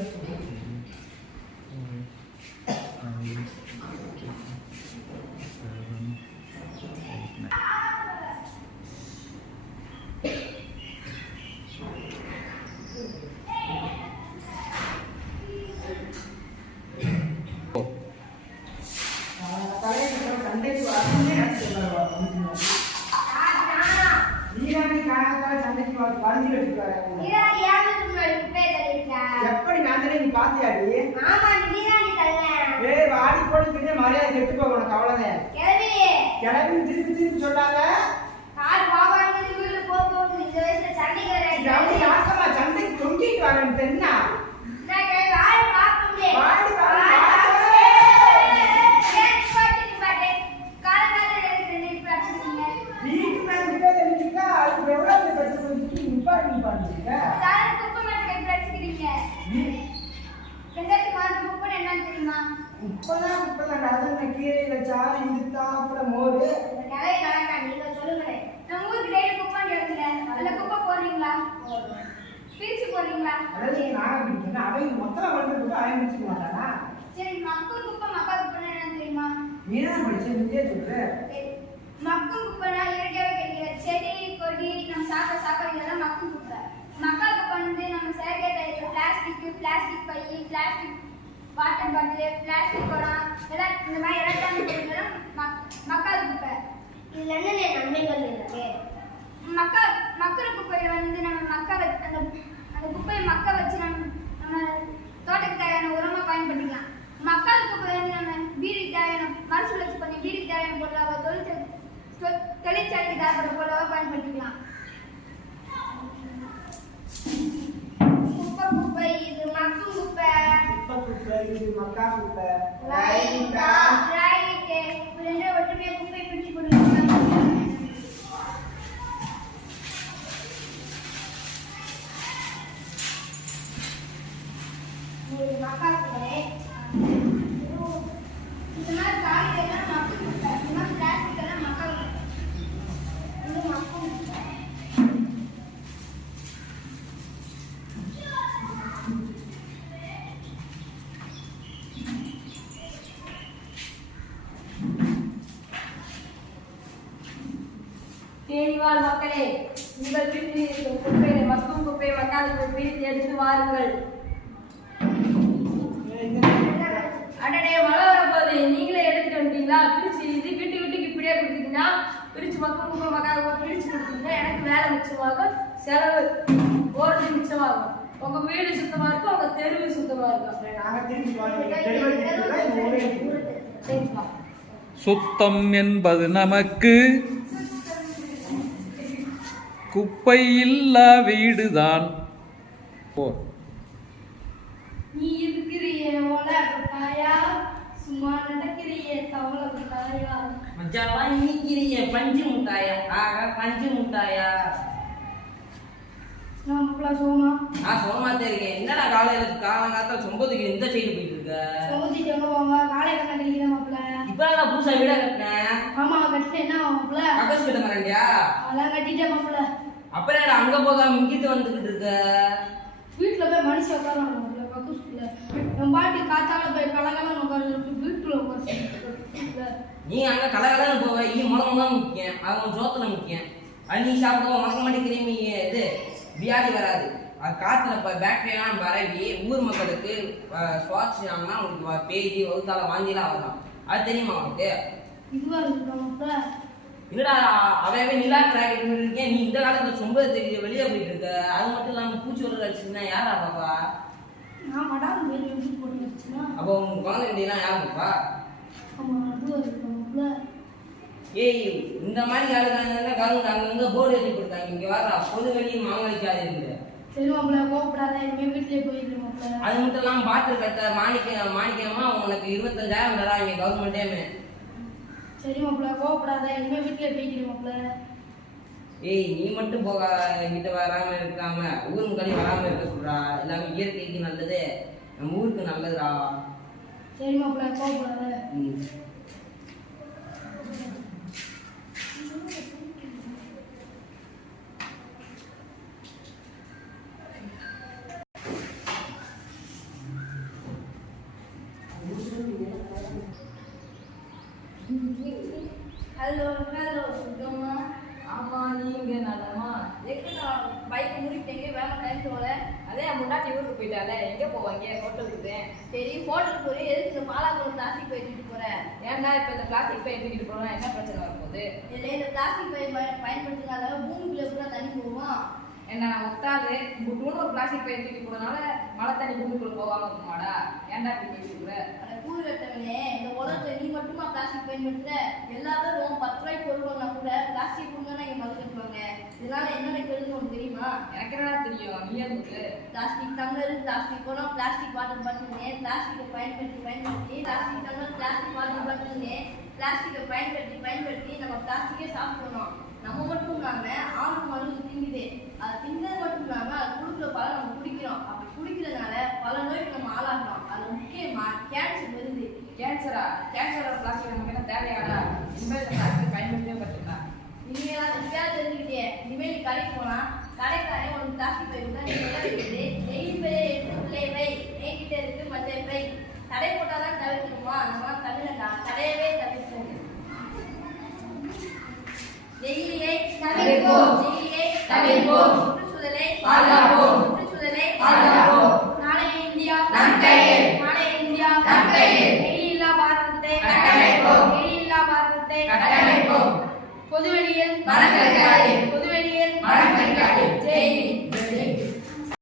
Thank you. முன்னாடி குப்பையை தள்ளிருக்கா? எப்படி நான் நீ பாத்தியாடி. ஏய் வாடி போட்டு மரியாதை கெட்டு போக உனக்கு அவ்வளவுதான்? கிளம்பி. திருப்பி திருப்பி சொன்னாங்க போன்னு சண்டைக்கு தொங்கிட்டு வரேன் ஆளு வாடி. பார்ப்போமே. ஏன் நிப்பாட்டிட்டு பாட்டேன்? காலங்காலம் எனக்கு ரெண்டு நிப்பாட்டிட்டீங்க. வீட்டு மேல விட்டே தெரிஞ்சுக்கா அதுக்கு எவ்வளவு பிரச்சனை சொல்லி நிப்பாட்டி நிப்பாட்டிருக்க சாரு குப்பை மட்டும் எப்படி அடிச்சுக்கிறீங்க? ரெண்டாயிரத்தி மாதம் குப்பைன்னு என்னன்னு தெரியுமா? இப்பதான் இப்பதான் அதன கீரையில சாறு இழுத்தா அப்புறம் மோரு. கிளவி கணக்கா, நீங்க சொல்லுங்களேன். நம்ம ஊருக்கு daily குப்பைன்னு வருதுல்ல, அதுல குப்பை போடுறீங்களா? பிரிச்சு போடுறீங்களா? அதாவது நாங்க பிடிக்கணும் அவங்க மொத்தம் வந்து அவன் பிடிச்சிக்க மாட்டானா சரி மக்கும் குப்பை மக்கா குப்பைன்னா என்னன்னு தெரியுமா? நீ தான் படிச்சு நீயே சொல்லு. மக்கும் குப்பைனா இயற்கையாவே கிடைக்கிற செடி கொடி நம்ம சாப்பிட சாப்பாடு இதெல்லாம் மக்கும் குப்பை மக்கா குப்பை வந்து நம்ம செயற்கை தயாரிக்கிற பிளாஸ்டிக் பிளாஸ்டிக் பை பிளாஸ்டிக் வாட்டர் பாட்டில் பிளாஸ்டிக் குடம் எல்லாம் இந்த மாதிரி எலக்ட்ரானிக் பொருட்கள் மக்காத குப்பை. இதுல என்னென்ன நன்மைகள் இருக்கு மக்கா மக்கிற குப்பையில வந்து நம்ம மக்கா வச்சு அந்த அந்த குப்பையை மக்க வச்சு நம்ம நம்ம தோட்டத்துக்கு தேவையான உரமா பயன்படுத்திக்கலாம். மக்காத குப்பை வந்து நம்ம வீடுக்கு தேவையான மறுசுழற்சி பண்ணி வீடுக்கு தேவையான பொருளாவோ தொழிற்சாலை தொழிற்சாலைக்கு தேவைப்படுற பொருளாவோ பயன்படுத்திக்கலாம். குப்பை குப்பை இது மக்கும் குப்பை. குப்பை குப்பை இது மக்கா குப்பை ரைட்டா ரைட்டு ரெண்டு ஒட்டுமையா குப்பை பிடிச்சு கொடுங்க இது மக்கா குப்பை இந்த மாதிரி காய்கறி எல்லாம் மக்கு குப்பை இந்த மாதிரி பிளாஸ்டிக் எல்லாம் மக்கா குப்பை இது மக்கும் குப்பை தேனிவாழ் மக்களே உங்கள் வீட்டில் இருக்கும் குப்பையை மக்கும் குப்பை மக்காத குப்பை எடுத்து வாருங்கள். அடடே மழை வரப்போகுது. நீங்களே எடுத்துட்டு வந்துட்டீங்களா? பிரிச்சு இது வீட்டு வீட்டுக்கு இப்படியே கொடுத்தீங்கன்னா பிரிச்சு மக்கும் குப்பை மக்காத பிரிச்சு கொடுத்தீங்கன்னா எனக்கு வேலை மிச்சமாகும் செலவு ஓடுறது மிச்சமாகும். உங்க வீடு சுத்தமா இருக்கும் உங்க தெருவு சுத்தமா இருக்கும். சுத்தம் என்பது நமக்கு குப்பை இல்லா வீடுதான். ஓ நீ இருக்கிறியே ஓலை கொட்டாயா சும்மா நடக்கிறியே தவளை கொட்டாயா மச்சாவா இன்னிக்கிறீங்க பஞ்சு முட்டாயா? ஆக பஞ்சு முட்டாயா? சோமா? நான் சொல்ல மாட்டே இருக்கேன். என்னடா காலையில காலங்காத்தால சொம்பதுக்கு இந்த சைடு போயிட்டு இருக்க? சோதிட்டு எங்க போவாங்க? காலை கண்ண கழிக்கிற மாப்பிள்ள இப்ப நான் புதுசா வீட கட்டினேன். ஆமா கட்டிட்டு என்ன மாப்பிள்ள பக்கத்து வீட்டு மரண்டியா அதெல்லாம் கட்டிட்டேன் மாப்பிள்ள அப்புறம் அங்க போகாம இங்கிட்டு வந்துகிட்டு இருக்க? வீட்டுல போய் மனுஷன் உட்காரணும் என் பாட்டி காத்தால போய் கலகலன்னு உட்காந்து வீட்டுல உட்காந்து நீ அங்க கலகலன்னு போவ ஈ முளம் முளம் முக்கியம் அவன் சோத்துல முக்கியம். அது நீ சாப்பிடுவோம் மக்க மாட்டேங்கிறீங்க இது வியாதி வராது. அது காத்துல இப்போ பேக்டீரியாலாம் பரவி ஊர் மக்களுக்கு சுவாசிச்சாங்கன்னா உங்களுக்கு பேதி வகுத்தால வாந்திலாம் வரலாம் அது தெரியுமா உனக்கு? இதுவா இருக்கு மாப்பிள்ள என்னடா அவவே நிலா கிராக்கெட் இருக்கேன் நீ இந்த காலத்துல சொம்ப தெரிய வெளியே போயிட்டு இருக்க. அது மட்டும் இல்லாம பூச்சி ஒரு அடிச்சுன்னா யாரா பாப்பா? நான் போய் போட்டு வச்சுன்னா அப்போ உங்க குழந்தை வேண்டியெல்லாம் யார் பாப்பா? ஏய் இந்த மாதிரி ஆளுங்க கவர்மெண்ட் அங்கங்க போர்டு எழுதி கொடுத்தாங்க இங்க வர பொது வெளியே மாங்கலிக்காது இருக்கு சரி மாப்பிள்ள கோவப்படாத இனிமே வீட்லயே அது மட்டும் இல்லாம கட்ட மாணிக்க மாணிக்கமா உனக்கு இருபத்தஞ்சாயிரம் தராங்க கவர்மெண்டே சரி மாப்பிள்ள கோவப்படாத. இனிமே வீட்லயே போய்க்கிறேன் மாப்பிள்ள ஏய் நீ மட்டும் போக. கிட்ட வராம இருக்காம ஊர் முன்னாடி வராம இருக்க சொல்றா. எல்லாமே இயற்கைக்கு நல்லது. நம்ம ஊருக்கு நல்லதுடா. சரி மாப்பிள்ள கோவப்படாத. ஹலோ ஹலோ சுத்தமா ஆமாம் நீங்க நலமா? எங்கே பைக் முடிக்கிட்டீங்க வேலை டைம் போல? அதே முன்னாடி ஊருக்கு போயிட்டால எங்கே போவாங்க ஹோட்டலுக்கு சரி ஹோட்டலுக்கு போய் எதுக்கு இந்த பாலாக்குளம் பிளாஸ்டிக் பை எடுத்துட்டு போகிறேன் ஏன்னா இப்போ இந்த பிளாஸ்டிக் பை எடுத்துக்கிட்டு போகிறோம் என்ன பிரச்சனை வரும்போது இல்லை இந்த பிளாஸ்டிக் பை பயன்படுத்தினால பூமிக்குள்ளே கூட தண்ணி போவோம் என்ன நான் ஒத்தாது புட்டுன்னு ஒரு பிளாஸ்டிக் பை தூக்கி போனனால மழை தண்ணி பூமிக்குள்ள போகாம இருக்குமாடா? ஏன்டா இப்படி பேசிக்கிற? அந்த கூறு கட்டவனே இந்த உலகத்துல நீ மட்டுமா பிளாஸ்டிக் பயன்படுத்துற எல்லாரும் பத்து ரூபாய்க்கு பொருள்னா கூட பிளாஸ்டிக் கொடுங்க இங்க மறு கட்டுவாங்க இதனால என்னென்ன கெடுதல் உனக்கு தெரியுமா? எனக்கு என்னடா தெரியும்? நீயே இருக்கு பிளாஸ்டிக் டம்ளர் பிளாஸ்டிக் குடம் பிளாஸ்டிக் வாட்டர் பாட்டில்னு பிளாஸ்டிக்கை பயன்படுத்தி பயன்படுத்தி பிளாஸ்டிக் டம்ளர் பிளாஸ்டிக் வாட்டர் பாட்டில்னு பிளாஸ்டிக்கை பயன்படுத்தி பயன்படுத்தி நம்ம பிளாஸ்டிக்கே சாப்பிடுறோம் நம்ம மட்டும் இல்லாம திங்குது அது திங்கிறது மட்டும் இல்லாம அது கொடுக்குற பழம் நம்ம குடிக்கிறோம். அப்படி குடிக்கிறதுனால பல நோய்க்கு நம்ம ஆளாகிறோம். அது முக்கியமா கேன்சர் வருது. கேன்சரா கேன்சரோட பிளாஸ்டிக் நமக்கு என்ன தேவையாடா? இனிமேல் பயன்படுத்தவே பட்டுடா இனிமேல் இப்பயாவது தெரிஞ்சுக்கிட்டே இனிமேல் கடைக்கு போனா கடைக்காரன் உனக்கு பிளாஸ்டிக் பை கொடுத்தா நீ நெய் பையை எடுத்து உள்ளே வை. என்கிட்ட இருக்கு மஞ்சள் பை. கடை போட்டாதான் தவிர்க்கணுமா? நம்ம தமிழண்டா கடையவே தவிர்ப்போம் நெய்யிலே தவிர்ப்போம். தவிர்ப்போம். சுற்றுச்சூழலை பாதுகாப்போம். சுற்றுச்சூழலை பாதுகாப்போம். நாளைய இந்தியா நம் கையில். நாளைய இந்தியா நம் கையில். நெய்யில்லா பாரதத்தை கட்டமைப்போம். நெய்யில்லா பாரதத்தை கட்டமைப்போம். பொதுவெளியில் மரங்களை